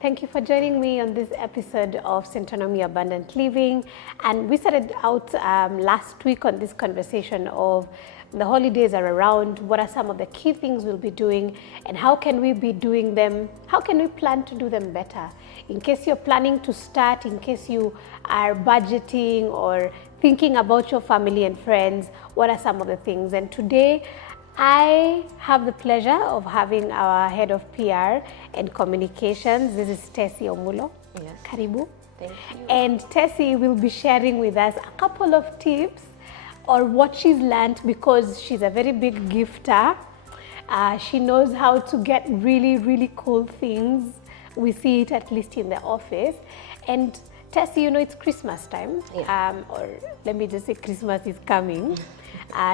Thank you for joining me on this episode of Centonomy Abundant Living. And we started out last week on this conversation of the holidays are around, what are some of the key things we'll be doing, and how can we be doing them, how can we plan to do them better? In case you're planning to start, in case you are budgeting or thinking about your family and friends, what are some of the things? And today, I have the pleasure of having our head of PR and communications. This is Tessie Omulo. Yes. Karibu. Thank you. And Tessie will be sharing with us a couple of tips or what she's learned, because she's a very big gifter. She knows how to get really, really cool things. We see it at least in the office. And Tessie, you know, it's Christmas time, or let me just say Christmas is coming,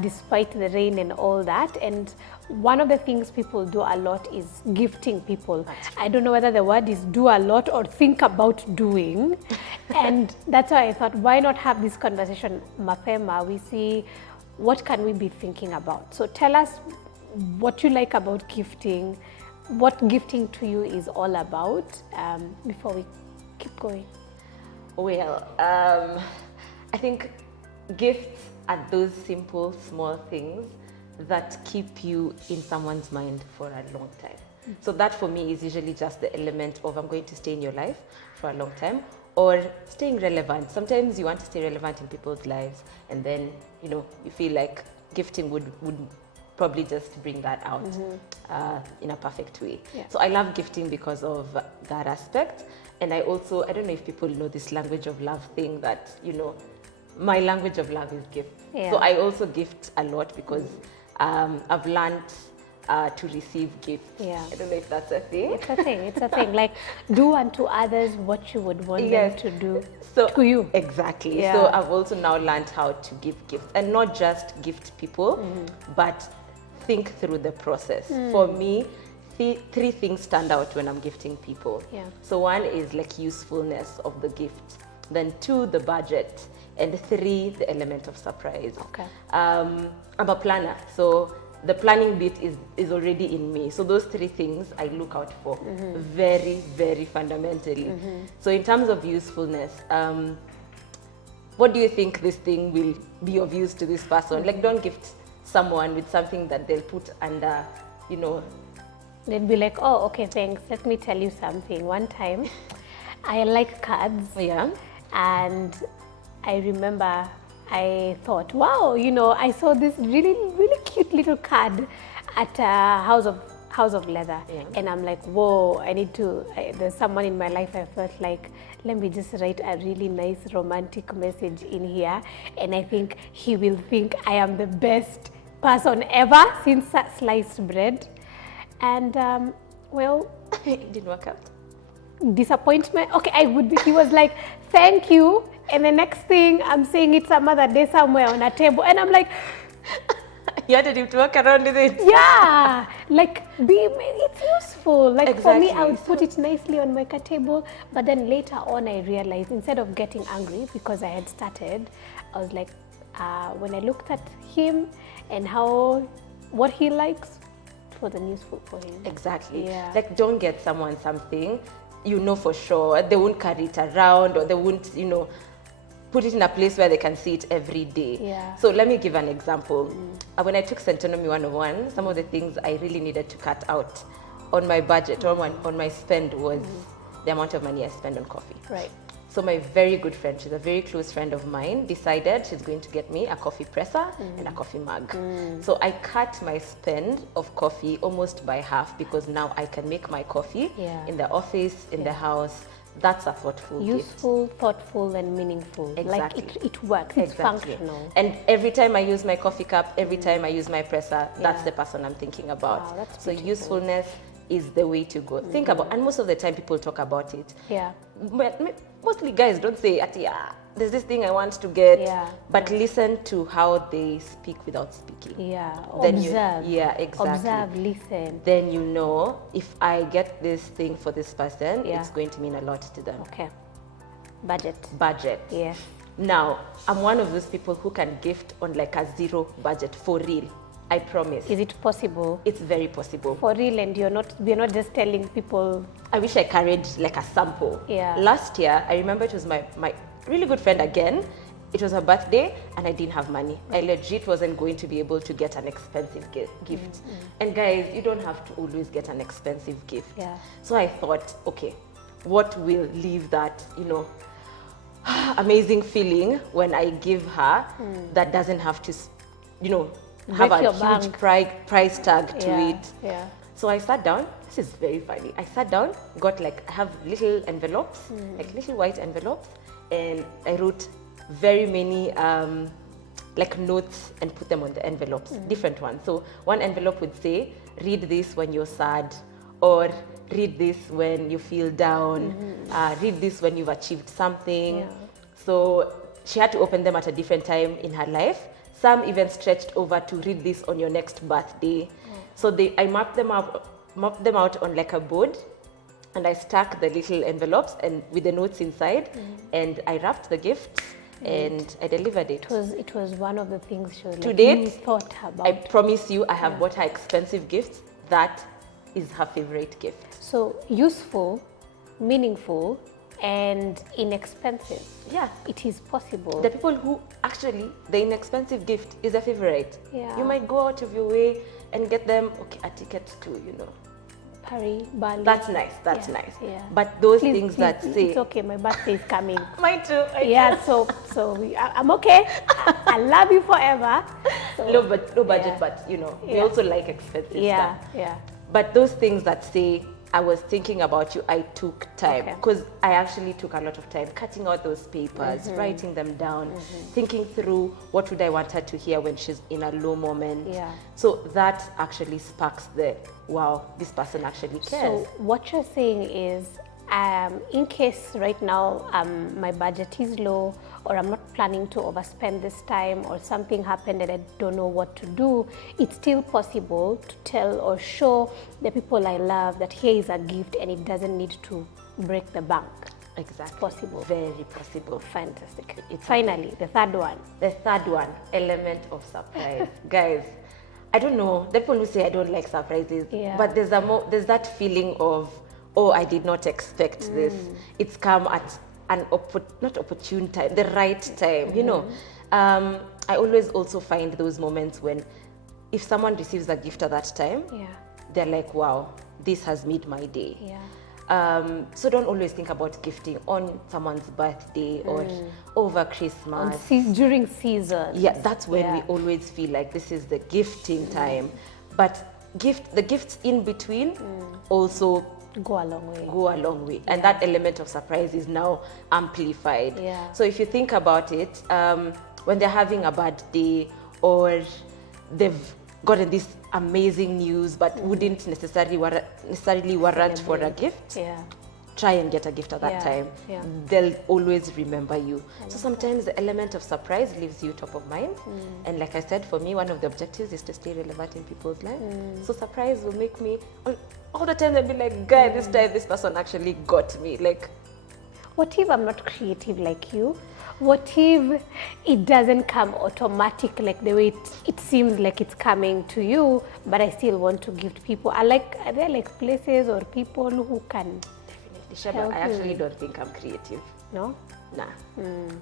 despite the rain and all that. And one of the things people do a lot is gifting people. I don't know whether the word is do a lot or think about doing. And that's why I thought, why not have this conversation mapema? We see what can we be thinking about. So tell us what you like about gifting, what gifting to you is all about, before we keep going. Well, I think gifts are those simple, small things that keep you in someone's mind for a long time. So that for me is usually just the element of I'm going to stay in your life for a long time, or staying relevant. Sometimes you want to stay relevant in people's lives, and then, you know, you feel like gifting would probably just bring that out in a perfect way. Yeah. So I love gifting because of that aspect. And I also, I don't know if people know this language of love thing that, you know, my language of love is gifts. Yeah. So I also gift a lot because I've learned to receive gifts. Yeah. I don't know if that's a thing. It's a thing, it's a thing. Like, do unto others what you would want them to do to you. Exactly. Yeah. So I've also now learned how to give gifts, and not just gift people, but think through the process. For me, three things stand out when I'm gifting people. Yeah. So one is like usefulness of the gift, then two, the budget, and three, the element of surprise. Okay. I'm a planner, so the planning bit is already in me. So those three things I look out for very, very fundamentally. So in terms of usefulness, what do you think this thing will be of use to this person? Like, don't gift someone with something that they'll put under, you know, they'd be like, oh, okay, thanks. Let me tell you something. One time, I like cards. Yeah. And I remember I thought, wow, you know, I saw this really, really cute little card at a House of Leather. Yeah. And I'm like, whoa, I need to, there's someone in my life I felt like, let me just write a really nice romantic message in here. And I think he will think I am the best person ever since sliced bread. And well, it didn't work out. Disappointment. Okay, he was like, thank you. And the next thing I'm seeing it some other day somewhere on a table. And I'm like, you had to work around with it. Yeah, like it's useful. Like exactly. For me, I would put it nicely on my table. But then later on, I realized instead of getting angry because I had started, I was like, when I looked at him and what he likes, it wasn't useful for him. Exactly. Yeah. Like, don't get someone something you know for sure they won't carry it around, or they won't, you know, put it in a place where they can see it every day. Yeah. So let me give an example. When I took Centonomy 101, some of the things I really needed to cut out on my budget or on my spend was the amount of money I spend on coffee. Right. So my very good friend, she's a very close friend of mine, decided she's going to get me a coffee presser and a coffee mug. So I cut my spend of coffee almost by half, because now I can make my coffee in the office, in the house. That's a thoughtful Useful, gift. Thoughtful, and meaningful. Exactly. Like it works, it's functional. And every time I use my coffee cup, every time I use my presser, that's the person I'm thinking about. Wow, that's so usefulness is the way to go. Think about, and most of the time people talk about it. Yeah. Mostly guys don't say, there's this thing I want to get, but listen to how they speak without speaking. Yeah, then observe. Exactly. Observe, listen. Then you know, if I get this thing for this person, it's going to mean a lot to them. Okay. Budget. Yes. Now, I'm one of those people who can gift on like a zero budget for real. I promise. Is it possible? It's very possible. For real, and we're not just telling people. I wish I carried like a sample. Yeah. Last year, I remember it was my really good friend again. It was her birthday and I didn't have money. I legit wasn't going to be able to get an expensive gift. And guys, you don't have to always get an expensive gift. Yeah. So I thought, okay, what will leave that, amazing feeling when I give her that doesn't have to, have Break your a huge bank. price tag to it. Yeah. So I sat down. This is very funny. I sat down, got I have little envelopes, like little white envelopes, and I wrote very many notes and put them on the envelopes, different ones. So one envelope would say, read this when you're sad, or read this when you feel down, read this when you've achieved something. Yeah. So she had to open them at a different time in her life. Some even stretched over to read this on your next birthday. So I mapped them out on like a board, and I stacked the little envelopes and with the notes inside, and I wrapped the gifts and I delivered it. It was one of the things she was To like, date, you thought about. I promise you, I have bought her expensive gifts. That is her favorite gift. So useful, meaningful, and inexpensive. Yeah. It is possible. The people who actually, the inexpensive gift is a favorite. Yeah. You might go out of your way and get them, a ticket to, Paris, Bali. That's nice, that's Yeah, nice. yeah. But those Please, things please, that say... it's okay, my birthday is coming. Mine too. Yeah, so I'm okay. I love you forever. So, Low budget, yeah. but we Yeah. also like expensive Yeah, stuff. yeah. But those things that say, I was thinking about you, I took time. Okay. Because I actually took a lot of time cutting out those papers, writing them down, thinking through what would I want her to hear when she's in a low moment. Yeah. So that actually sparks wow, this person actually cares. So what you're saying is, in case right now my budget is low, or I'm not planning to overspend this time, or something happened and I don't know what to do, it's still possible to tell or show the people I love that here is a gift and it doesn't need to break the bank. Exactly. It's possible. Very possible. Fantastic. It's Finally, the third one. The third one, element of surprise. Guys, I don't know, the people who say I don't like surprises, Yeah. but there's that feeling of, oh, I did not expect this. It's come at an not opportune time, the right time, I always also find those moments when if someone receives a gift at that time, Yeah. they're like, wow, this has made my day. Yeah. So don't always think about gifting on someone's birthday or over Christmas. During seasons. Yeah, that's when we Yeah. always feel like this is the gifting time. But the gifts in between also Go a long way. go a long way. And that element of surprise is now amplified. Yeah. So if you think about it, when they're having a bad day or they've gotten this amazing news but wouldn't necessarily warrant for a gift, Yeah. try and get a gift at that Yeah, time. yeah. They'll always remember you. So sometimes the element of surprise leaves you top of mind. And like I said, for me, one of the objectives is to stay relevant in people's lives. So surprise will make me, all the time they'll be like, guy, this time this person actually got me. Like, What if I'm not creative like you? What if it doesn't come automatic like the way it seems like it's coming to you, but I still want to gift people? Are there like places or people who can? definitely, Sheba, Help I actually you. don't think I'm creative. No? Nah,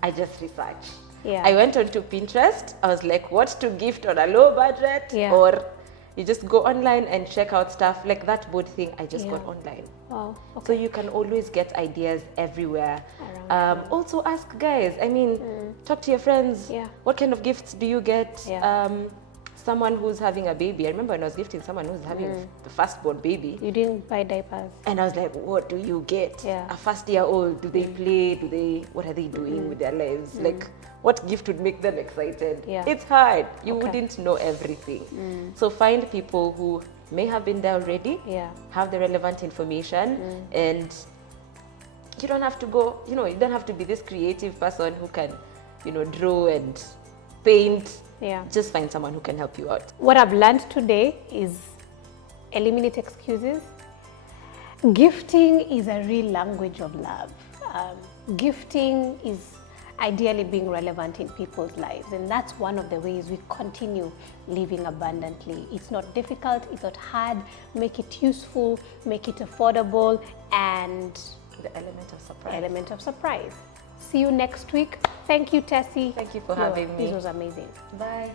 I just research. Yeah. I went onto Pinterest. I was like, what to gift on a low budget? Yeah. Or you just go online and check out stuff. Like that board thing, I just got Yeah. online. Wow. Okay. So you can always get ideas everywhere. Around Also ask guys. I mean, talk to your friends. Yeah. What kind of gifts do you get? Yeah. Someone who's having a baby. I remember when I was gifting someone who's having the firstborn baby. You didn't buy diapers. And I was like, what do you get? Yeah. A first-year-old, do they play? What are they doing with their lives? Like, what gift would make them excited? Yeah. It's hard. You Okay. wouldn't know everything. So find people who may have been there already, Yeah. have the relevant information, and you don't have to go, you don't have to be this creative person who can, draw and paint. Yeah. Just find someone who can help you out. What I've learned today is eliminate excuses. Gifting is a real language of love. Gifting is ideally being relevant in people's lives. And that's one of the ways we continue living abundantly. It's not difficult, it's not hard. Make it useful, make it affordable, and the element of surprise. Element of surprise. See you next week. Thank you, Tessie. Thank you for having me. This was amazing. Bye.